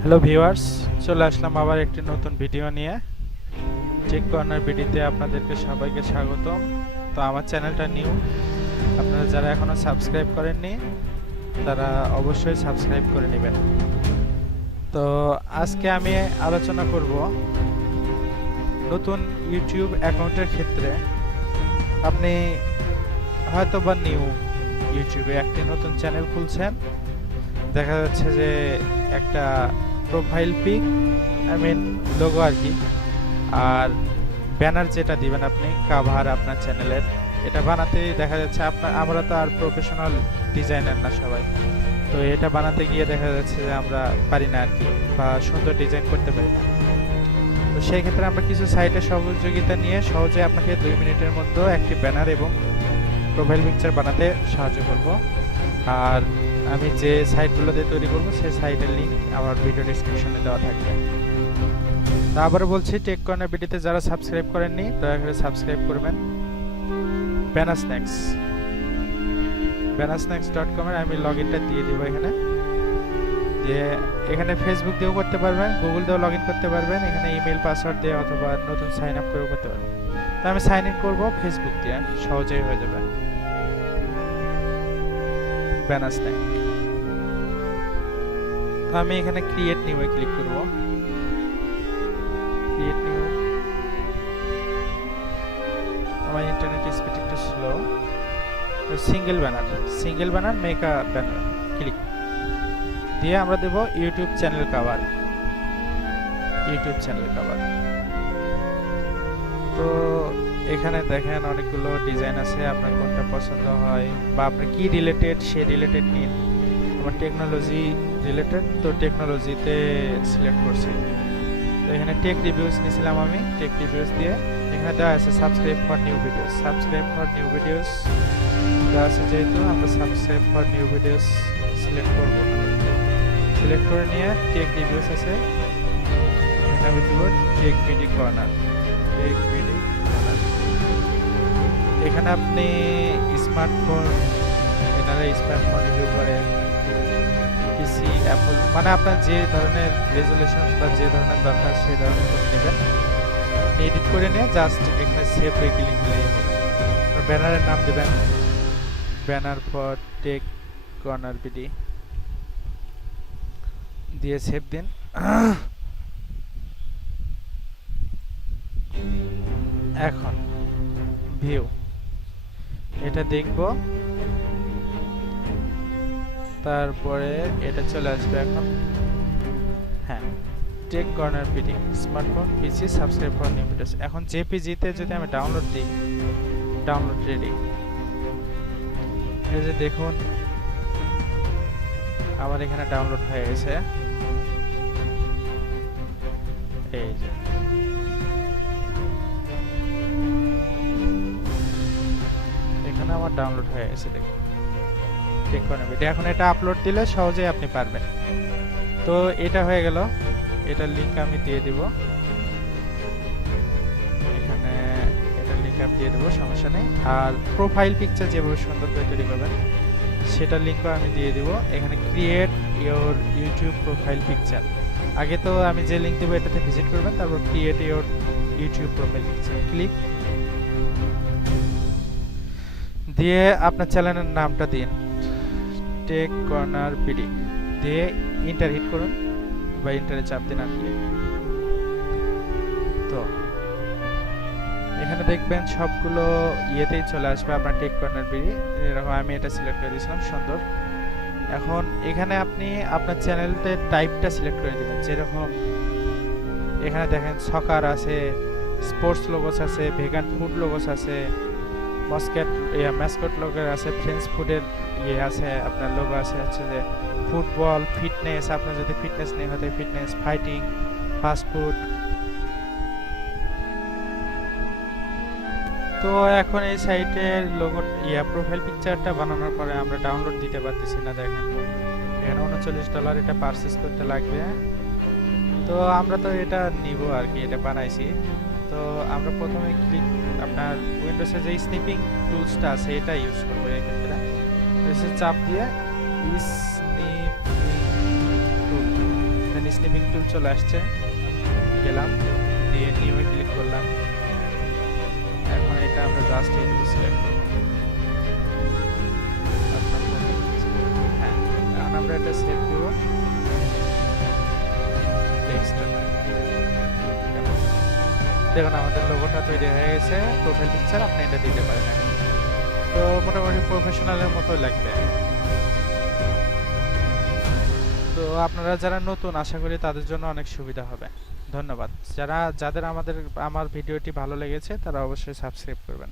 Hello viewers, চলে আসলাম আবার একটি নতুন ভিডিও নিয়ে। টেক কর্নার ভিডিওতে আপনাদেরকে সবাইকে স্বাগতম। তো আমার চ্যানেলটা নিউ, আপনারা যারা এখনো সাবস্ক্রাইব করেননি তারা অবশ্যই সাবস্ক্রাইব করে নেবেন। তো আজকে আমি আলোচনা করব নতুন ইউটিউব অ্যাকাউন্টের ক্ষেত্রে। আপনি হয়তো বা নিউ ইউটিউবে একটি নতুন চ্যানেল খুলছেন, দেখা যাচ্ছে যে একটা প্রোফাইল পিক, লোগো আর কি, আর ব্যানার যেটা দিবেন আপনি কাভার আপনার চ্যানেলের, এটা বানাতে দেখা যাচ্ছে আমরা তো আর প্রফেশনাল ডিজাইনার না সবাই, তো এটা বানাতে গিয়ে দেখা যাচ্ছে যে আমরা পারি না আর কি, বা সুন্দর ডিজাইন করতে পারি না। তো সেই ক্ষেত্রে আমরা কিছু সাইটের সহযোগিতা নিয়ে সহজে আপনাকে 2 মিনিটের মধ্যে একটি ব্যানার এবং প্রোফাইল পিকচার বানাতে সাহায্য করব। আর আমি যে সাইটগুলোতে তৈরি করব সেই সাইটের লিংক আমার ভিডিও ডেসক্রিপশনে দেওয়া থাকবে। তো আবার বলছি, টেক কর্নার ভিডিওতে যারা সাবস্ক্রাইব করেননি দয়া করে সাবস্ক্রাইব করবেন। bannersnacks.com এর আমি লগইনটা দিয়ে দিব এখানে। এখানে ফেসবুক দিয়েও করতে পারবেন, গুগল দিয়েও লগ ইন করতে পারবেন, এখানে ইমেল পাসওয়ার্ড দিয়ে অথবা নতুন সাইন আপ করেও করতে পারবেন। তো আমি সাইন ইন করবো ফেসবুক দিয়ে, সহজেই হয়ে যাবে। ব্যানারস্ন্যাক, তো আমি এখানে ক্রিয়েট নিউ এ ক্লিক করব। ক্রিয়েট নিউ, আমার ইন্টারনেট স্পিড একটু slow. Single banner make a banner click দিয়ে আমরা দেব ইউটিউব চ্যানেল কভার। তো এখানে দেখেন অনেকগুলো ডিজাইন আছে, আপনার কোনটা পছন্দ হয় বা আপনার কি রিলেটেড সে রিলেটেড নিন। আমার টেকনোলজি রিলেটেড, তো টেকনোলজিতে সিলেক্ট করছি। তো এখানে টেক রিভিউস নিয়েছিলাম আমি, টেক রিভিউস দিয়ে এখানে দেওয়া আছে সাবস্ক্রাইব ফর নিউ ভিডিওস দেওয়া আছে, যেহেতু আমরা subscribe for new videos select করবো। সিলেক্ট করে নিয়ে টেক রিভিউস আছে, এখানে আমি দেবো টেক বিডি কর্নার। এখানে আপনি স্মার্টফোন, এনারা স্মার্টফোন রিভিউ করে, পিসি, অ্যাপল, মানে আপনার যে ধরনের রেজুলেশন বা যে ধরনের দরকার সেই ধরনের করে নেবেন। এডিট করে নিয়ে জাস্ট এখানে সেভ এ ক্লিক দিলেই হবে। ব্যানারের নাম দেবেন banner for tech corner BD দিয়ে সেভ দিন। এখন ভিউ, এটা দেখব, তারপরে এটা চলে আসবে। এখন হ্যাঁ, tech corner BD smartphone PC subscribe for new videos. এখন জেপিজিতে যদি আমি ডাউনলোড দিই, ডাউনলোড রেডি। এই যে দেখুন আমার এখানে ডাউনলোড হয়ে গেছে, এই যে এখানে আমার ডাউনলোড হয়ে গেছে, দেখুন টেক কর্নার ভিডিও। এখন এটা আপলোড দিলে সহজেই আপনি পারবেন। তো এটা হয়ে গেল, এটার লিংক আমি দিয়ে দিব এখানে, এটার লিংক আমি দিয়ে দেবো, সমস্যা নেই। আর প্রোফাইল পিকচার যেভাবে সুন্দর করে তৈরি করবেন সেটার লিংকও আমি দিয়ে দিব এখানে। Create your YouTube profile picture, আগে তো আমি যে লিংক দেবো এটাতে ভিজিট করবেন, তারপর create your YouTube profile picture click দিয়ে আপনার চ্যানেলের নামটা দিন, টেক কর্নার বিডি দিয়ে ইন্টার হিট করুন বা ইন্টারে চাপ দিন আর কি। তো এখানে দেখবেন সবগুলো ইয়েতেই চলে আসবে আপনার টেক কর্নার বিডি, এরকম আমি এটা সিলেক্ট করে দিয়েছিলাম, সুন্দর। এখন এখানে আপনি আপনার চ্যানেলটার টাইপটা সিলেক্ট করে দিবেন, যেরকম এখানে দেখেন সকার আছে, স্পোর্টস লোগোস আছে, ভেগান ফুড লোগোস আছে, ম্যাসকট লোগো আছে, ফ্রেঞ্চ ফুডের ইয়ে আছে, আপনার লোগো আছে হচ্ছে যে ফুটবল, ফিটনেস, আপনার যদি ফিটনেস নেই হতে ফিটনেস, ফাইটিং, ফাস্ট ফুড। তো এখন এই সাইটের লোগো প্রোফাইল পিকচারটা বানানোর পরে আমরা ডাউনলোড দিতে পারতেছি না, দেখেন এখানে $39 এটা পারচেজ করতে লাগবে। তো আমরা তো এটা নিব আর কি, এটা বানাইছি। তো আমরা প্রথমে আপনার উইন্ডোজে যে স্নিপিং টুলসটা আছে এটা ইউজ করবো এক্ষেত্রে। চাপ দিয়ে স্নিপিং টুল স্নিপিং টুল চলে আসছে, গেলাম, দিয়ে নিউ এ ক্লিক করলাম। এখন এটা আমরা জাস্ট এইটুকু সিলেক্ট করব। হ্যাঁ, এখন আমরা এটা সেভ দেব। দেখুন আমাদের লোগোটা তৈরি হয়ে গেছে, প্রোফাইল পিকচার আপনি এটা দিতে পারেন। তো মোটামুটি প্রফেশনালের মতো লাগবে। তো আপনারা যারা নতুন, আশা করি তাদের জন্য অনেক সুবিধা হবে। ধন্যবাদ। যাদের আমার ভিডিওটি ভালো লেগেছে তারা অবশ্যই সাবস্ক্রাইব করবেন।